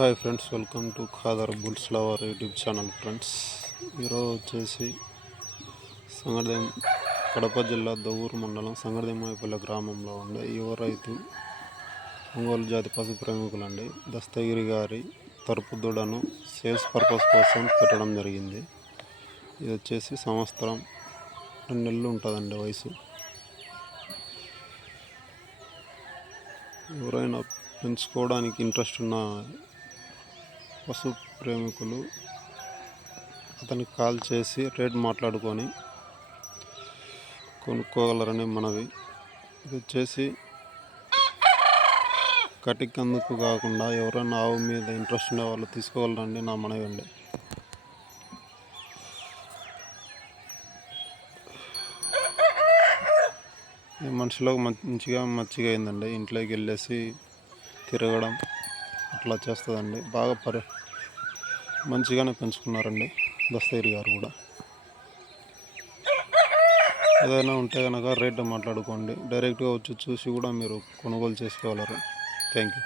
Hi friends, welcome to Khadar bulls lover YouTube channel. Friends, ఈరోజు వచ్చేసి సంగడదేం కడప జిల్లా దవ్వూరు మండలం సంగడదేమాయపల్లి గ్రామంలో ఉండే యువ రైతు ఒంగోలు జాతి పశు ప్రేమికులండి దస్తగిరి గారి తరపు దూడను సేల్స్ పర్పస్ కోసం పెట్టడం జరిగింది. ఇది వచ్చేసి సంవత్సరం 2 నెలలు ఉంటుందండి వయసు. ఎవరైనా పెంచుకోవడానికి ఇంట్రెస్ట్ ఉన్న పశు ప్రేమికులు అతనికి కాల్ చేసి రేట్ మాట్లాడుకొని కొనుక్కోగలరని మనవి. ఇది వచ్చేసి కటికందుకు కాకుండా ఎవరైనా ఆవు మీద ఇంట్రెస్ట్ ఉండే వాళ్ళు తీసుకోగలరండి, నా మనవి అండి. మనిషిలో మంచిగా అయిందండి. ఇంట్లోకి వెళ్ళేసి తిరగడం అట్లా చేస్తుందండి. బాగా మంచిగానే పెంచుకున్నారండి దస్తగిరి గారు కూడా. ఏదైనా ఉంటే కనుక రేట్ మాట్లాడుకోండి. డైరెక్ట్గా వచ్చి చూసి కూడా మీరు కొనుగోలు చేసుకోగలరు. Thank you.